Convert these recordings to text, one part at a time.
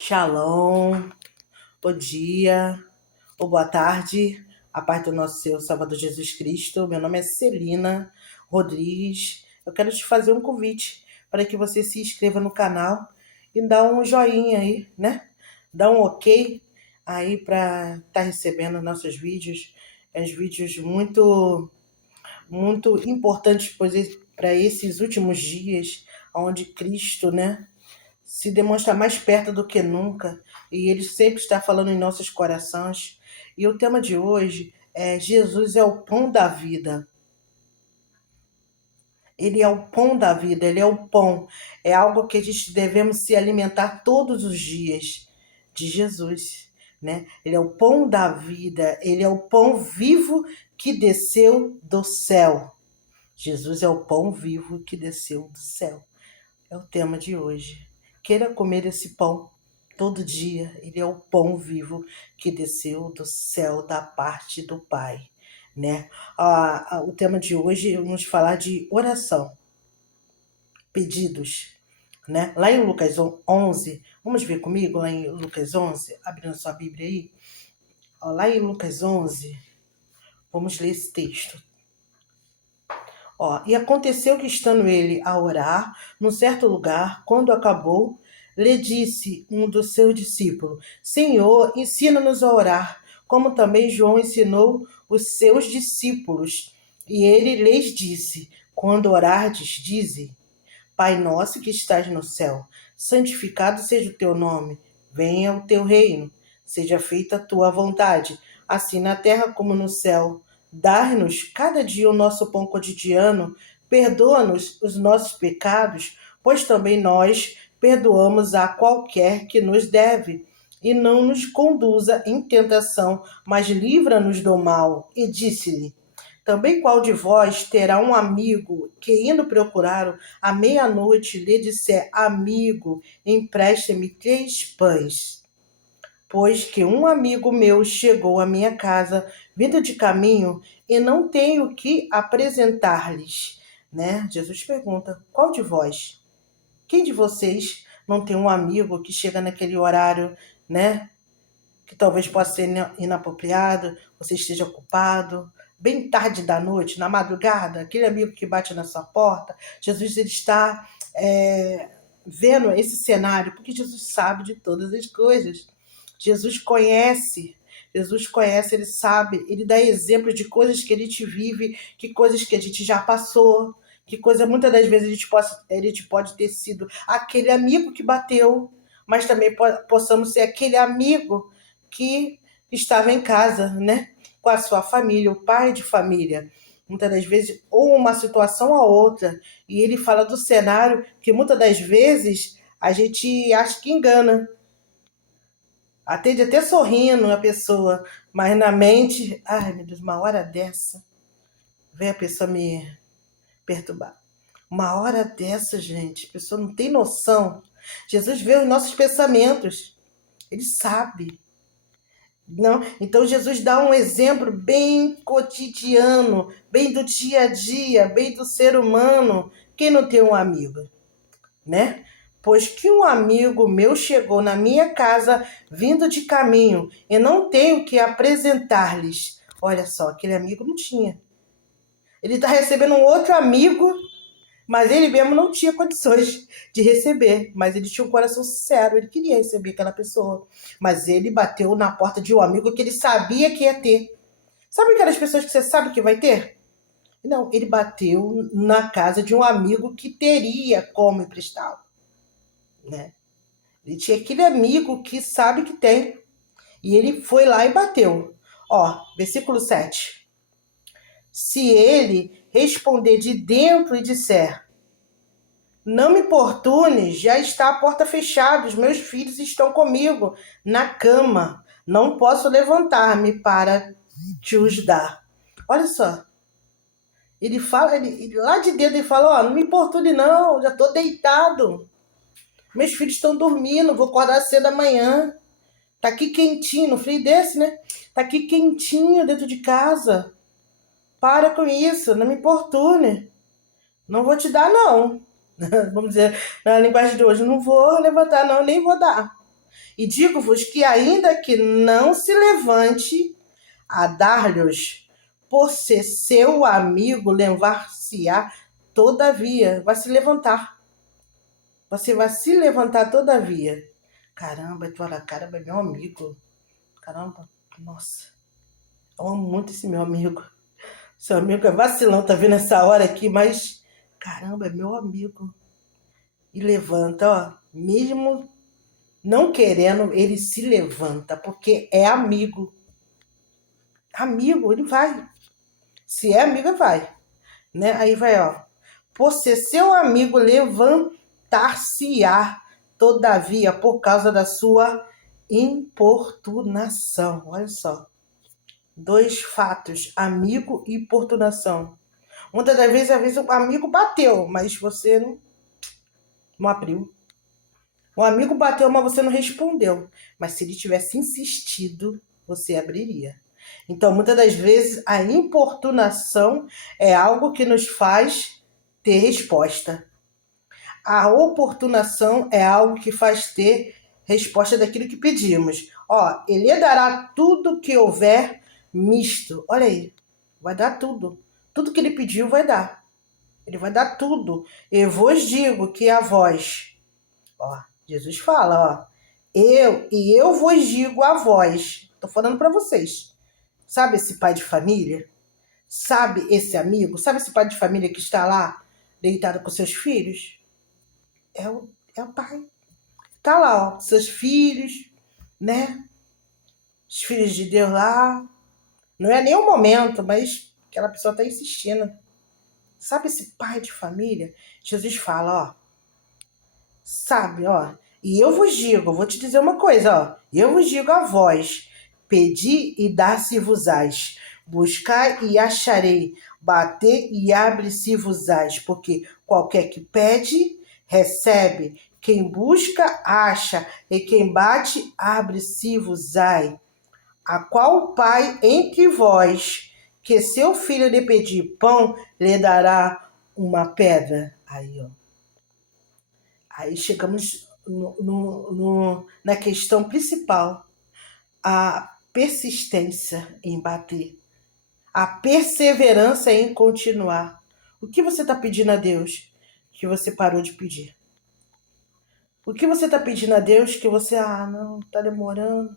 Shalom, bom dia ou boa tarde, a paz do nosso Senhor Salvador Jesus Cristo. Meu nome é Celina Rodrigues. Eu quero te fazer um convite para que você se inscreva no canal e dá um joinha aí, né? Dá um ok aí para estar recebendo nossos vídeos. Os vídeos muito importantes para esses últimos dias, onde Cristo, né, se demonstra mais perto do que nunca, e Ele sempre está falando em nossos corações. E o tema de hoje é: Jesus é o pão da vida. Ele é o pão da vida, Ele é o pão. É algo que a gente devemos se alimentar todos os dias de Jesus, né? Ele é o pão da vida, Ele é o pão vivo que desceu do céu. Jesus é o pão vivo que desceu do céu. É o tema de hoje. Queira comer esse pão todo dia. Ele é o pão vivo que desceu do céu da parte do Pai, né? O tema de hoje, vamos falar de oração, pedidos, né? Lá em Lucas 11, vamos ver comigo lá em Lucas 11, abrindo sua Bíblia aí. Lá em Lucas 11, vamos ler esse texto. E aconteceu que, estando ele a orar, num certo lugar, quando acabou, lhe disse um dos seus discípulos: Senhor, ensina-nos a orar, como também João ensinou os seus discípulos. E ele lhes disse: Quando orardes, dize: Pai nosso que estás no céu, santificado seja o teu nome, venha o teu reino, seja feita a tua vontade, assim na terra como no céu. Dai-nos cada dia o nosso pão cotidiano, perdoa-nos os nossos pecados, pois também nós perdoamos a qualquer que nos deve. E não nos conduza em tentação, mas livra-nos do mal. E disse-lhe: Também qual de vós terá um amigo que, indo procurá-lo à meia-noite, lhe disser: Amigo, empreste-me 3 pães? Pois que um amigo meu chegou à minha casa, vindo de caminho, e não tenho o que apresentar-lhes. Né? Jesus pergunta: Qual de vós? Quem de vocês não tem um amigo que chega naquele horário, né? Que talvez possa ser inapropriado, você esteja ocupado, bem tarde da noite, na madrugada, aquele amigo que bate na sua porta. Jesus ele está vendo esse cenário, porque Jesus sabe de todas as coisas. Jesus conhece, ele sabe, ele dá exemplo de coisas que ele te vive, que coisas que a gente já passou, que coisa muitas das vezes a gente pode ter sido aquele amigo que bateu, mas também possamos ser aquele amigo que estava em casa, né? Com a sua família, o pai de família. Muitas das vezes, ou uma situação ou outra. E ele fala do cenário que muitas das vezes a gente acha que engana. Atende até sorrindo a pessoa, mas na mente, ai meu Deus, uma hora dessa, vem a pessoa me perturbar. Uma hora dessa, gente, a pessoa não tem noção. Jesus vê os nossos pensamentos, ele sabe. Não? Então Jesus dá um exemplo bem cotidiano, bem do dia a dia, bem do ser humano. Quem não tem um amigo, né? Pois que um amigo meu chegou na minha casa vindo de caminho e não tenho que apresentar-lhes. Olha só, aquele amigo não tinha. Ele está recebendo um outro amigo, mas ele mesmo não tinha condições de receber. Mas ele tinha um coração sincero, ele queria receber aquela pessoa. Mas ele bateu na porta de um amigo que ele sabia que ia ter. Sabe aquelas pessoas que você sabe que vai ter? Não, ele bateu na casa de um amigo que teria como emprestá-lo, né? Ele tinha aquele amigo que sabe que tem. E ele foi lá e bateu. Versículo 7. Se ele responder de dentro e disser: Não me importune, já está a porta fechada, os meus filhos estão comigo na cama. Não posso levantar-me para te os dar. Olha só. Ele fala, lá de dentro ele fala: Não me importune não, já estou deitado. Meus filhos estão dormindo, vou acordar cedo amanhã. Tá aqui quentinho, no frio desse, né? Tá aqui quentinho dentro de casa. Para com isso, não me importune. Não vou te dar, não. Vamos dizer, na linguagem de hoje, não vou levantar, não, nem vou dar. E digo-vos que ainda que não se levante a dar-lhes, por ser seu amigo, levar-se-á todavia. Vai se levantar. Você vai se levantar todavia. Caramba, tu olha, caramba, é meu amigo. Caramba, nossa. Eu amo muito esse meu amigo. Seu amigo é vacilão, tá vendo essa hora aqui, mas caramba, é meu amigo. E levanta, ó. Mesmo não querendo, ele se levanta, porque é amigo. Amigo, ele vai. Se é amigo, vai. Né? Aí vai, ó. Por ser seu amigo, levantar-se-á, todavia, por causa da sua importunação. Olha só. Dois fatos, amigo e importunação. Muitas das vezes, às vezes, o amigo bateu, mas você não abriu. O amigo bateu, mas você não respondeu. Mas se ele tivesse insistido, você abriria. Então, muitas das vezes, a importunação é algo que nos faz ter resposta. A oportunação é algo que faz ter resposta daquilo que pedimos. Ó, ele dará tudo que houver misto. Olha aí, vai dar tudo. Tudo que ele pediu vai dar. Ele vai dar tudo. Eu vos digo que a vós, ó, Jesus fala, ó, eu vos digo a vós, tô falando para vocês. Sabe esse pai de família? Sabe esse amigo? Sabe esse pai de família que está lá deitado com seus filhos? É o pai. Tá lá, ó, seus filhos, né? Os filhos de Deus lá. Não é nem o momento, mas aquela pessoa tá insistindo. Sabe esse pai de família? Jesus fala, ó. Sabe, ó. E eu vos digo, vou te dizer uma coisa, ó. Eu vos digo a vós, pedi e dar-se-vos-ás. Buscai e acharei. Bater e abre-se-vos-ás. Porque qualquer que pede, recebe. Quem busca, acha. E quem bate, abre-se-vos-ás. A qual pai entre vós, que seu filho lhe pedir pão, lhe dará uma pedra? Aí, ó. Aí chegamos na questão principal. A persistência em bater. A perseverança em continuar. O que você está pedindo a Deus que você parou de pedir? O que você está pedindo a Deus que você, não, está demorando.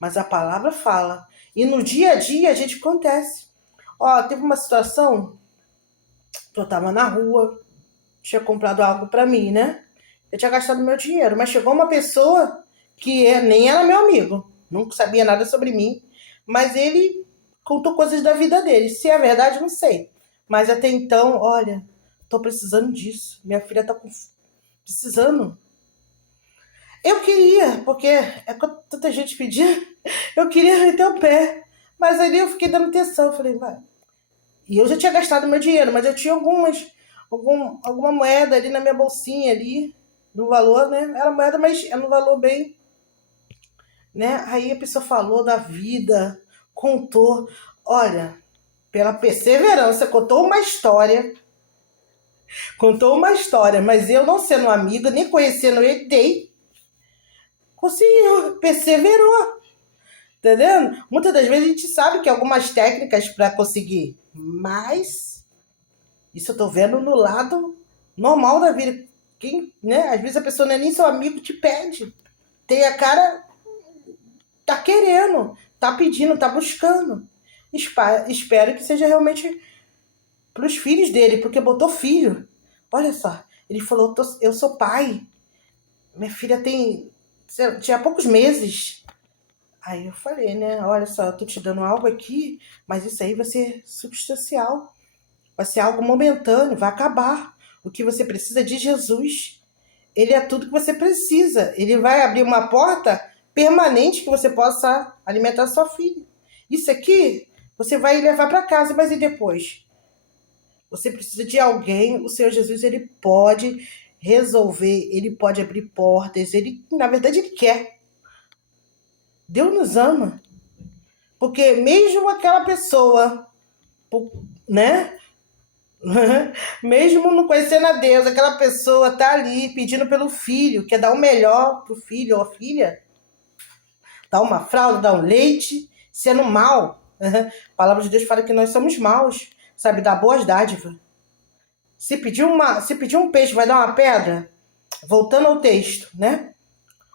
Mas a palavra fala. E no dia a dia a gente acontece. Ó, teve uma situação que eu estava na rua, tinha comprado algo para mim, né? Eu tinha gastado meu dinheiro, mas chegou uma pessoa que nem era meu amigo, nunca sabia nada sobre mim, mas ele contou coisas da vida dele. Se é verdade, não sei. Mas até então, olha, tô precisando disso. Minha filha tá precisando. Eu queria, porque é com tanta gente pedindo, eu queria meter o pé. Mas ali eu fiquei dando atenção, eu falei, vai. E eu já tinha gastado meu dinheiro, mas eu tinha alguma moeda ali na minha bolsinha ali, no valor, né? Era moeda, mas era no valor bem, né? Aí a pessoa falou da vida, contou, olha, pela perseverança, contou uma história, mas eu não sendo amiga, nem conhecendo ele, conseguiu, perseverou, entendendo? Muitas das vezes a gente sabe que algumas técnicas para conseguir, mas isso eu tô vendo no lado normal da vida. Quem, né? Às vezes a pessoa não é nem seu amigo, te pede. Tem a cara, tá querendo, tá pedindo, tá buscando. Espero que seja realmente pros filhos dele, porque botou filho. Olha só, ele falou, eu sou pai. Minha filha tinha poucos meses. Aí eu falei, né? Olha só, eu tô te dando algo aqui, mas isso aí vai ser substancial. Vai ser algo momentâneo, vai acabar. O que você precisa é de Jesus. Ele é tudo que você precisa. Ele vai abrir uma porta permanente que você possa alimentar sua filha. Isso aqui você vai levar para casa, mas e depois? Você precisa de alguém. O Senhor Jesus, ele pode resolver, ele pode abrir portas. Na verdade, ele quer. Deus nos ama. Porque mesmo aquela pessoa, né? Mesmo não conhecendo a Deus, aquela pessoa tá ali pedindo pelo filho, quer dar o melhor pro filho ou a filha. dá uma fralda, dá um leite, sendo mal. A palavra de Deus fala que nós somos maus, sabe, dá boas dádivas. Se pedir um peixe, vai dar uma pedra? Voltando ao texto, né?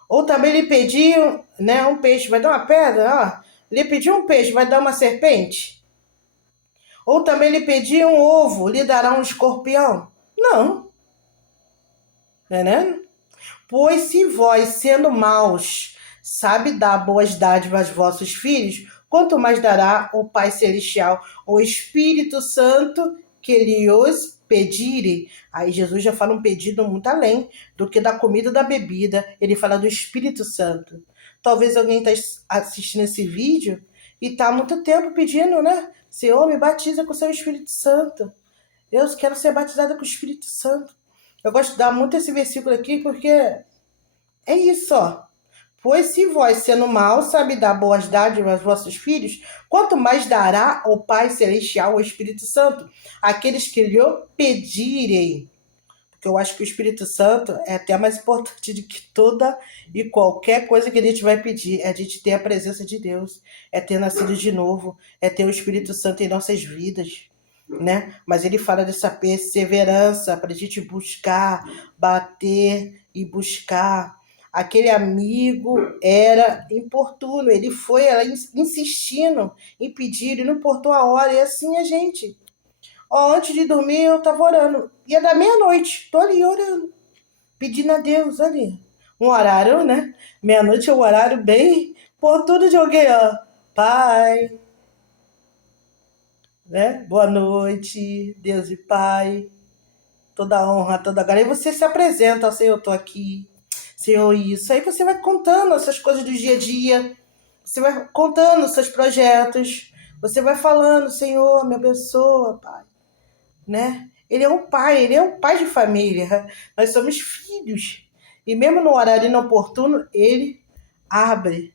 Ou também lhe pedir, né, um peixe, vai dar uma pedra? Lhe pedir um peixe, vai dar uma serpente? Ou também lhe pedir um ovo, lhe dará um escorpião? Não. Né? Pois se vós, sendo maus, sabe dar boas dádivas aos vossos filhos, quanto mais dará o Pai Celestial, o Espírito Santo, que lhe os pedirem. Aí Jesus já fala um pedido muito além do que da comida ou da bebida. Ele fala do Espírito Santo. Talvez alguém está assistindo esse vídeo e está há muito tempo pedindo, né? Senhor, me batiza com o seu Espírito Santo. Eu quero ser batizada com o Espírito Santo. Eu gosto de dar muito esse versículo aqui porque é isso, ó. Pois se vós, sendo maus, sabe dar boas dádivas aos vossos filhos, quanto mais dará o Pai Celestial, o Espírito Santo, àqueles que lhe pedirem. Porque eu acho que o Espírito Santo é até mais importante do que toda e qualquer coisa que a gente vai pedir. É a gente ter a presença de Deus, é ter nascido de novo, é ter o Espírito Santo em nossas vidas, né? Mas ele fala dessa perseverança para a gente buscar, bater e buscar. Aquele amigo era importuno, ele foi ela insistindo em pedir, ele não importou a hora, e assim a gente. Ó, antes de dormir eu tava orando, ia da meia-noite, tô ali orando, pedindo a Deus ali. Um horário, né? Meia-noite é um horário bem oportuno de alguém, ó. Pai, né? Boa noite, Deus e Pai, toda honra, toda glória. E você se apresenta, ó, Senhor, eu tô aqui, Senhor, isso. Aí você vai contando essas coisas do dia a dia, você vai contando os seus projetos, você vai falando, Senhor, me abençoa, Pai, né? Ele é um pai de família, nós somos filhos. E mesmo no horário inoportuno, ele abre.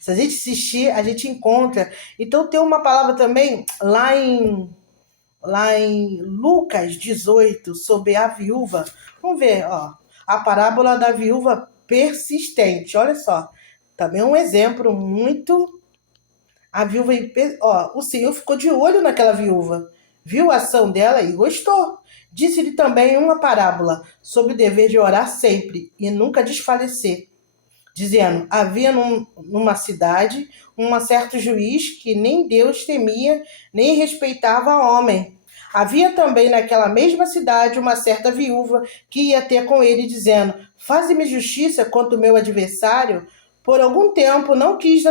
Se a gente assistir, a gente encontra. Então tem uma palavra também lá em Lucas 18, sobre a viúva. Vamos ver, ó. A parábola da viúva persistente. Olha só. Também um exemplo muito. A viúva, ó, o Senhor ficou de olho naquela viúva. Viu a ação dela e gostou. Disse-lhe também uma parábola sobre o dever de orar sempre e nunca desfalecer, dizendo: havia numa cidade um certo juiz que nem Deus temia, nem respeitava homem. Havia também naquela mesma cidade uma certa viúva que ia ter com ele, dizendo: faze-me justiça contra o meu adversário. Por algum tempo não quis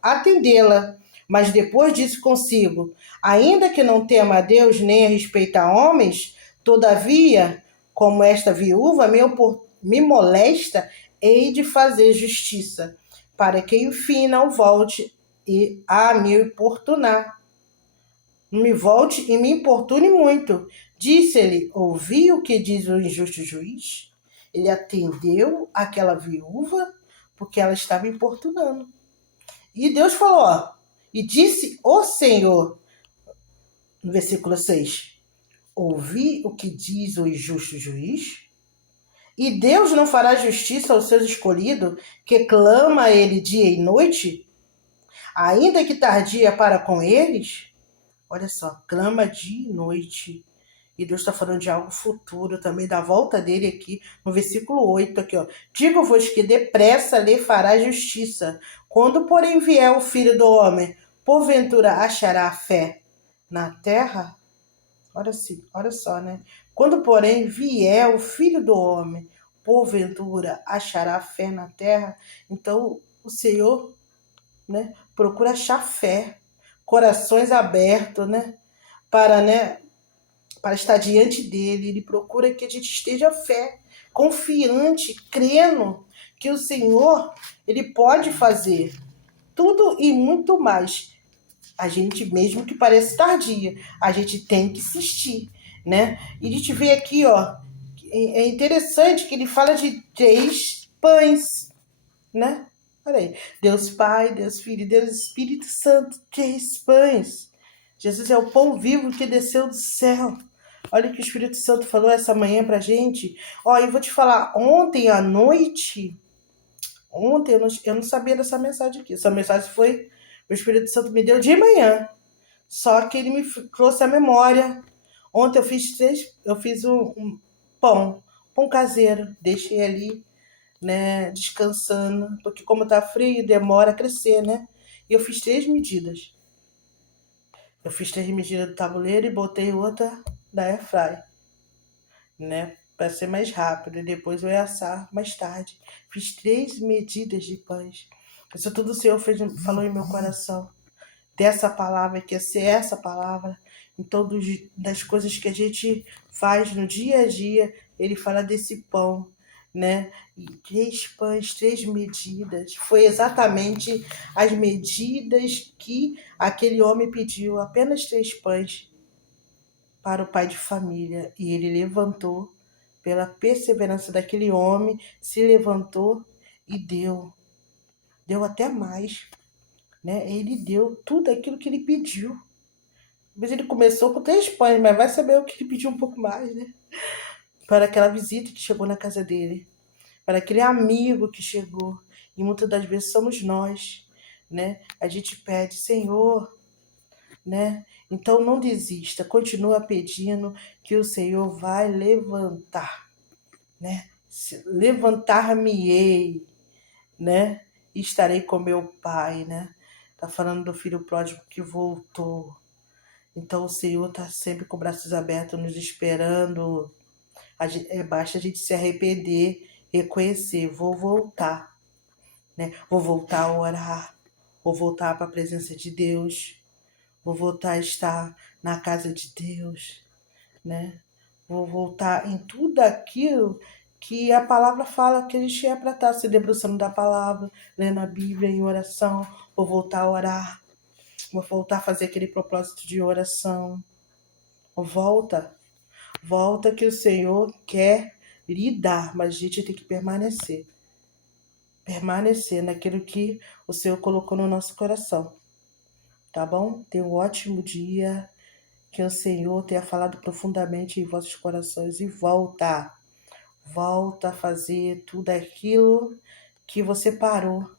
atendê-la, mas depois disse consigo: ainda que não tema a Deus nem a respeita homens, todavia, como esta viúva me molesta, hei de fazer justiça, para que enfim não volte a me importunar. Me volte e me importune muito. Disse-lhe: ouvi o que diz o injusto juiz? Ele atendeu aquela viúva porque ela estava importunando. E Deus falou, ó, e disse o Senhor, no versículo 6, ouvi o que diz o injusto juiz? E Deus não fará justiça aos seus escolhidos, que clama a ele dia e noite, ainda que tardia para com eles? Olha só, clama dia e noite. E Deus está falando de algo futuro também, da volta dele aqui, no versículo 8, aqui, ó. Digo-vos que depressa lhe fará justiça. Quando, porém, vier o Filho do Homem, porventura achará fé na terra? Olha só, né? Quando, porém, vier o Filho do Homem, porventura achará fé na terra? Então, o Senhor, né, procura achar fé, corações abertos, né? Para estar diante dele. Ele procura que a gente esteja fé, confiante, crendo que o Senhor, ele pode fazer tudo e muito mais. A gente, mesmo que pareça tardia, a gente tem que insistir, né? E a gente vê aqui, ó, é interessante que ele fala de 3 pães, né? Olha aí, Deus Pai, Deus Filho e Deus Espírito Santo, 3 pães. Jesus é o pão vivo que desceu do céu. Olha o que o Espírito Santo falou essa manhã pra gente. Ó, eu vou te falar, ontem à noite, Ontem eu não sabia dessa mensagem aqui. Essa mensagem foi, o Espírito Santo me deu de manhã. Só que ele me trouxe a memória. Ontem eu fiz um pão caseiro. Deixei ali, né, descansando. Porque como tá frio, demora a crescer, né? E eu fiz 3 medidas. Eu fiz 3 medidas do tabuleiro e botei outra da airfry, né? Para ser mais rápido. E depois eu ia assar mais tarde. Fiz 3 medidas de pães. Isso tudo o Senhor falou em meu coração. Dessa palavra, que ia ser essa palavra. Então, das coisas que a gente faz no dia a dia, ele fala desse pão, né? E 3 pães, 3 medidas. Foi exatamente as medidas que aquele homem pediu. Apenas 3 pães para o pai de família. E ele levantou, pela perseverança daquele homem, se levantou e deu. Deu até mais, né? Ele deu tudo aquilo que ele pediu. Mas ele começou com 3 pães, mas vai saber o que ele pediu um pouco mais, né? Para aquela visita que chegou na casa dele, para aquele amigo que chegou. E muitas das vezes somos nós, né? A gente pede, Senhor, né? Então não desista, continua pedindo que o Senhor vai levantar, né? Levantar-me-ei, né? E estarei com meu pai, né? Tá falando do filho pródigo que voltou. Então o Senhor está sempre com braços abertos, nos esperando. Basta a gente se arrepender, reconhecer, vou voltar, né? Vou voltar a orar, vou voltar para a presença de Deus, vou voltar a estar na casa de Deus, né? Vou voltar em tudo aquilo que a palavra fala que a gente é para estar se debruçando da palavra, lendo a Bíblia em oração. Vou voltar a orar, vou voltar a fazer aquele propósito de oração. Volta, volta que o Senhor quer lhe dar, mas a gente tem que permanecer. Permanecer naquilo que o Senhor colocou no nosso coração. Tá bom? Tenha um ótimo dia. Que o Senhor tenha falado profundamente em vossos corações e volta. Volta a fazer tudo aquilo que você parou.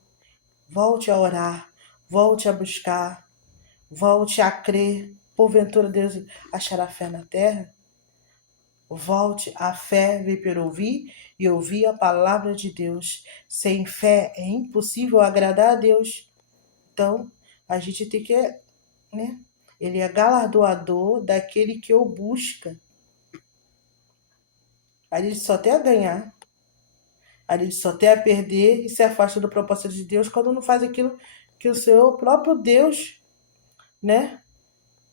Volte a orar. Volte a buscar. Volte a crer. Porventura Deus achará fé na terra? Volte, a fé vem por ouvir e ouvir a palavra de Deus. Sem fé é impossível agradar a Deus. Então, a gente tem que, né? Ele é galardoador daquele que o busca. A gente só tem a ganhar. A gente só tem a perder e se afasta do propósito de Deus quando não faz aquilo que o seu próprio Deus, né,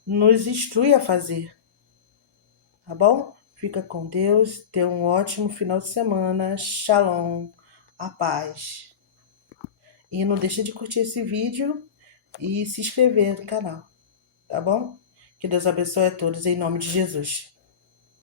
nos instrui a fazer. Tá bom? Fica com Deus. Tenha um ótimo final de semana. Shalom. A paz. E não deixe de curtir esse vídeo e se inscrever no canal. Tá bom? Que Deus abençoe a todos em nome de Jesus.